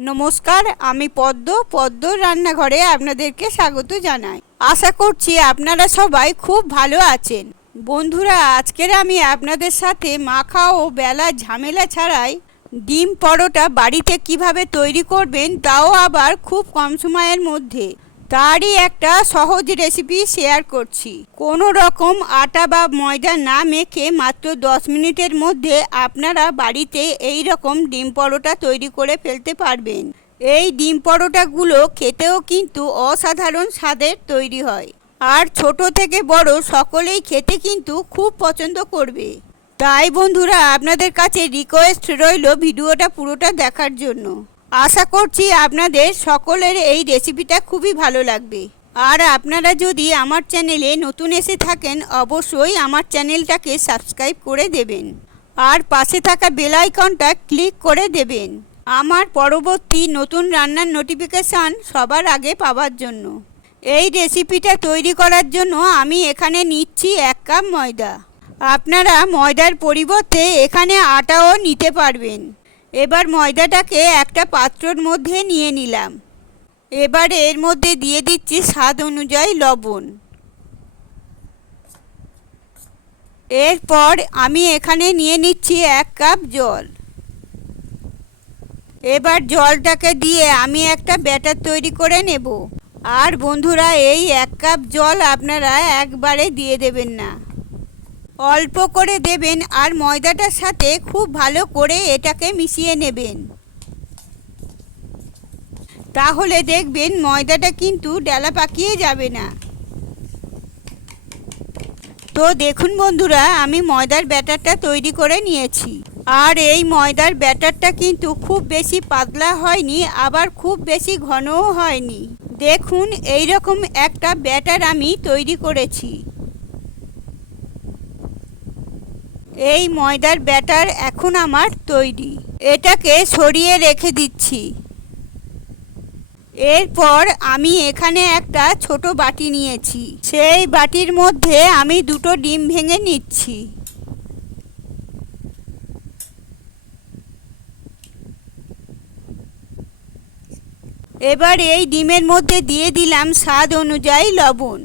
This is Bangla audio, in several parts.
নমস্কার, আমি পদ্ম রান্নাঘরে আপনাদেরকে স্বাগত জানাই। আশা করছি আপনারা সবাই খুব ভালো আছেন। বন্ধুরা, আজকের আমি আপনাদের সাথে মাখা ও বেলার ঝামেলা ছাড়াই ডিম পরোটা বাড়িতে কিভাবে তৈরি করবেন, তাও আবার খুব কম সময়ের মধ্যে, তারই একটা সহজ রেসিপি শেয়ার করছি। কোনো রকম আটা বা ময়দা না মেখে মাত্র 10 মিনিটের মধ্যে আপনারা বাড়িতে এই রকম ডিম পরোটা তৈরি করে ফেলতে পারবেন। এই ডিম পরোটাগুলো খেতেও কিন্তু অসাধারণ স্বাদের তৈরি হয়, আর ছোট থেকে বড় সকলেই খেতে কিন্তু খুব পছন্দ করবে। তাই বন্ধুরা, আপনাদের কাছে রিকোয়েস্ট রইল ভিডিওটা পুরোটা দেখার জন্য। আশা করছি আপনাদের সকলের এই রেসিপিটা খুবই ভালো লাগবে। আর আপনারা যদি আমার চ্যানেলে নতুন এসে থাকেন, অবশ্যই আমার চ্যানেলটাকে সাবস্ক্রাইব করে দেবেন আর পাশে থাকা বেল আইকনটা ক্লিক করে দেবেন আমার পরবর্তী নতুন রান্নার নোটিফিকেশান সবার আগে পাওয়ার জন্য। এই রেসিপিটা তৈরি করার জন্য আমি এখানে নিচ্ছি 1 কাপ ময়দা। আপনারা ময়দার পরিবর্তে এখানে আটাও নিতে পারবেন। এবার ময়দাটাকে একটা পাত্রর মধ্যে নিয়ে নিলাম। এবার এর মধ্যে দিয়ে দিচ্ছি স্বাদ অনুযায়ী লবণ। এরপর আমি এখানে নিয়ে নিচ্ছি 1 কাপ জল। এবার জলটাকে দিয়ে আমি একটা ব্যাটার তৈরি করে নেব। আর বন্ধুরা, এই 1 কাপ জল আপনারা একবারে দিয়ে দেবেন না, অল্প করে দেবেন আর ময়দাটার সাথে খুব ভালো করে এটাকে মিশিয়ে নেবেন। তাহলে দেখবেন ময়দাটা কিন্তু ডেলা পাকিয়ে যাবে না। তো দেখুন বন্ধুরা, আমি ময়দার ব্যাটারটা তৈরি করে নিয়েছি। আর এই ময়দার ব্যাটারটা কিন্তু খুব বেশি পাতলা হয়নি, আবার খুব বেশি ঘনও হয়নি। দেখুন, এই রকম একটা ব্যাটার আমি তৈরি করেছি। এই ময়দার ব্যাটার এখন আমার তৈরি। এটাকে সরিয়ে রেখে দিচ্ছি। এরপর আমি এখানে একটা ছোট বাটি নিয়েছি। সেই বাটির মধ্যে আমি 2টো ডিম ভেঙে নিচ্ছি। এবার এই ডিমের মধ্যে দিয়ে দিলাম স্বাদ অনুযায়ী লবণ।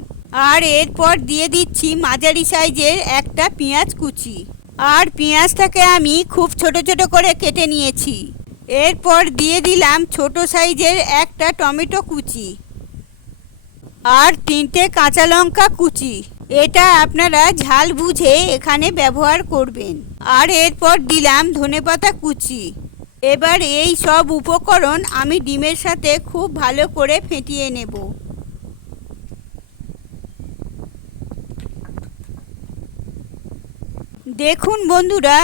আর এরপর দিয়ে দিচ্ছি মাঝারি সাইজের একটা পেঁয়াজ কুচি। আর পেঁয়াজটাকে আমি খুব ছোট ছোট করে কেটে নিয়েছি। এরপর দিয়ে দিলাম ছোট সাইজের একটা টমেটো কুচি আর 3টে কাঁচা লঙ্কা কুচি। এটা আপনারা ঝাল বুঝে এখানে ব্যবহার করবেন। আর এরপর দিলাম ধনেপাতা কুচি। এবার এই সব উপকরণ আমি ডিমের সাথে খুব ভালো করে ফেটিয়ে নেব। দেখুন বন্ধুরা,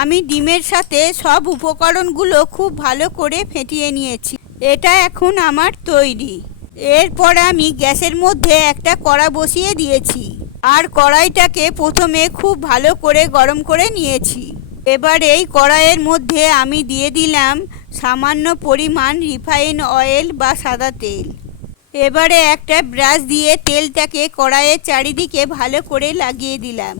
আমি ডিমের সাথে সব উপকরণগুলো খুব ভালো করে ফেটিয়ে নিয়েছি। এটা এখন আমার তৈরি। এরপর আমি গ্যাসের মধ্যে একটা কড়া বসিয়ে দিয়েছি আর কড়াইটাকে প্রথমে খুব ভালো করে গরম করে নিয়েছি। এবার এই কড়াইয়ের মধ্যে আমি দিয়ে দিলাম সামান্য পরিমাণ রিফাইন অয়েল বা সাদা তেল। এবারে একটা ব্রাশ দিয়ে তেলটাকে কড়াইয়ের চারিদিকে ভালো করে লাগিয়ে দিলাম।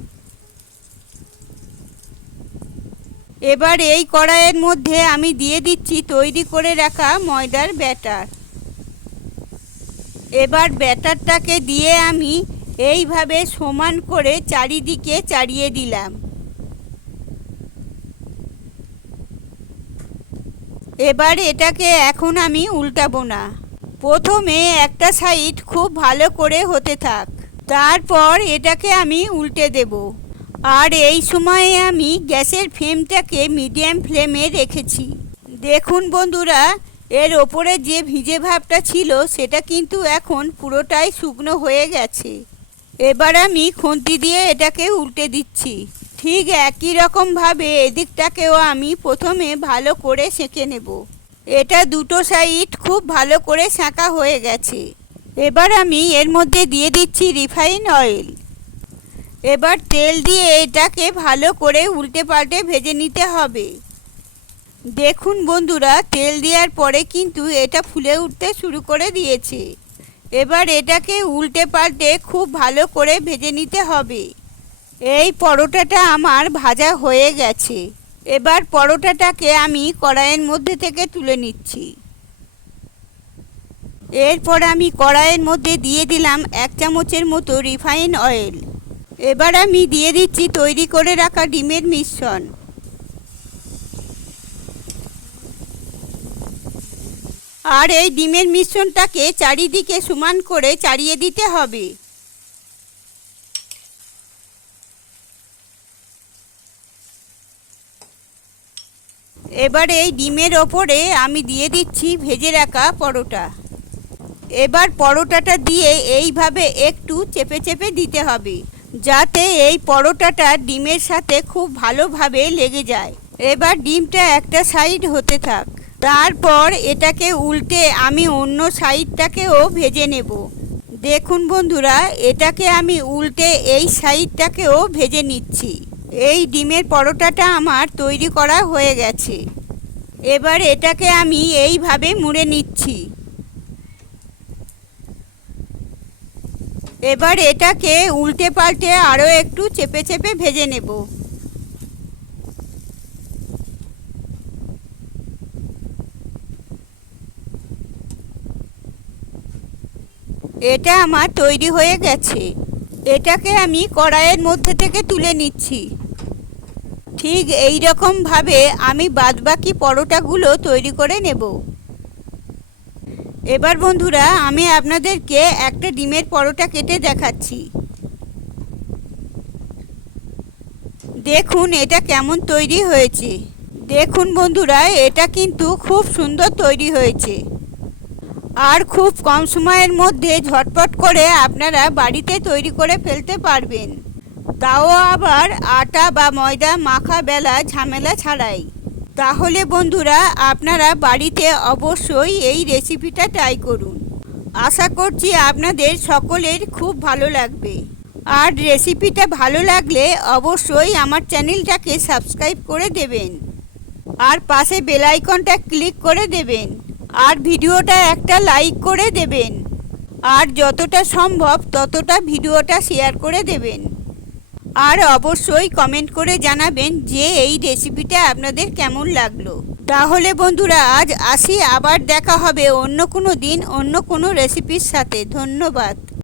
এবার এই কড়াইয়ের মধ্যে আমি দিয়ে দিচ্ছি তৈরি করে রাখা ময়দার ব্যাটার। এবার ব্যাটারটাকে দিয়ে আমি এইভাবে সমান করে চারিদিকে চাড়িয়ে দিলাম। এবার এটাকে এখন আমি উল্টাবো না। প্রথমে একটা সাইড খুব ভালো করে হতে থাক, তারপর এটাকে আমি উল্টে দেব। আর এই সময়ে আমি গ্যাসের ফ্লেমটাকে মিডিয়াম ফ্লেমে রেখেছি। দেখুন বন্ধুরা, এর ওপরে যে ভিজে ভাবটা ছিল সেটা কিন্তু এখন পুরোটাই শুকনো হয়ে গেছে। এবার আমি খুন্তি দিয়ে এটাকে উল্টে দিচ্ছি। ঠিক একই রকমভাবে এদিকটাকেও আমি প্রথমে ভালো করে সেঁকে নেব। এটা 2টো সাইড খুব ভালো করে সেঁকা হয়ে গেছে। এবার আমি এর মধ্যে দিয়ে দিচ্ছি রিফাইন অয়েল। এবার তেল দিয়ে এটাকে ভালো করে উল্টে পাল্টে ভেজে নিতে হবে। দেখুন বন্ধুরা, তেল দেওয়ার পরে কিন্তু এটা ফুলে উঠতে শুরু করে দিয়েছে। এবার এটাকে উল্টে পাল্টে খুব ভালো করে ভেজে নিতে হবে। এই পরোটাটা আমার ভাজা হয়ে গেছে। এবার পরোটাটাকে আমি কড়াইয়ের মধ্যে থেকে তুলে নিচ্ছি। এরপর আমি কড়াইয়ের মধ্যে দিয়ে দিলাম 1 চামচের মতো রিফাইন অয়েল। এবার আমি দিয়ে দিচ্ছি তৈরি করে রাখা ডিমের মিশ্রণ। আর এই ডিমের মিশ্রণটাকে চারিদিকে সমান করে চাড়িয়ে দিতে হবে। এবার এই ডিমের ওপরে আমি দিয়ে দিচ্ছি ভেজে রাখা পরোটা। এবার পরোটাটা দিয়ে এইভাবে একটু চেপে চেপে দিতে হবে, যাতে এই পরোটাটা ডিমের সাথে খুব ভালোভাবে লেগে যায়। এবার ডিমটা একটা সাইড হতে থাক, তারপর এটাকে উল্টে আমি অন্য সাইডটাকেও ভেজে নেব। দেখুন বন্ধুরা, এটাকে আমি উল্টে এই সাইডটাকেও ভেজে নিচ্ছি। এই ডিমের পরোটাটা আমার তৈরি করা হয়ে গেছে। এবার এটাকে আমি এইভাবে মুড়ে নিচ্ছি। এবার এটাকে উল্টে পাল্টে আরও একটু চেপে চেপে ভেজে নেব। এটা আমার তৈরি হয়ে গেছে। এটাকে আমি কড়াইয়ের মধ্যে থেকে তুলে নিচ্ছি। ঠিক এই রকমভাবে আমি বাদবাকি পরোটাগুলো তৈরি করে নেব। এবার বন্ধুরা, আমি আপনাদেরকে একটা ডিমের পরোটা কেটে দেখাচ্ছি। দেখুন এটা কেমন তৈরি হয়েছে। দেখুন বন্ধুরা, এটা কিন্তু খুব সুন্দর তৈরি হয়েছে। আর খুব কম সময়ের মধ্যে ঝটপট করে আপনারা বাড়িতে তৈরি করে ফেলতে পারবেন, তাও আবার আটা বা ময়দা মাখা বেলা ঝামেলা ছাড়াই। তাহলে বন্ধুরা, আপনারা বাড়িতে অবশ্যই এই রেসিপিটা ট্রাই করুন। আশা করছি আপনাদের সকলের খুব ভালো লাগবে। আর রেসিপিটা ভালো লাগলে অবশ্যই আমার চ্যানেলটাকে সাবস্ক্রাইব করে দেবেন, আর পাশে বেল আইকনটা ক্লিক করে দেবেন, আর ভিডিওটা একটা লাইক করে দেবেন, আর যতটা সম্ভব ততটা ভিডিওটা শেয়ার করে দেবেন। আর অবশ্যই কমেন্ট করে জানাবেন যে এই রেসিপিটা আপনাদের কেমন লাগলো। তাহলে বন্ধুরা, আজ আসি, আবার দেখা হবে অন্য কোনো দিন অন্য কোনো রেসিপির সাথে। ধন্যবাদ।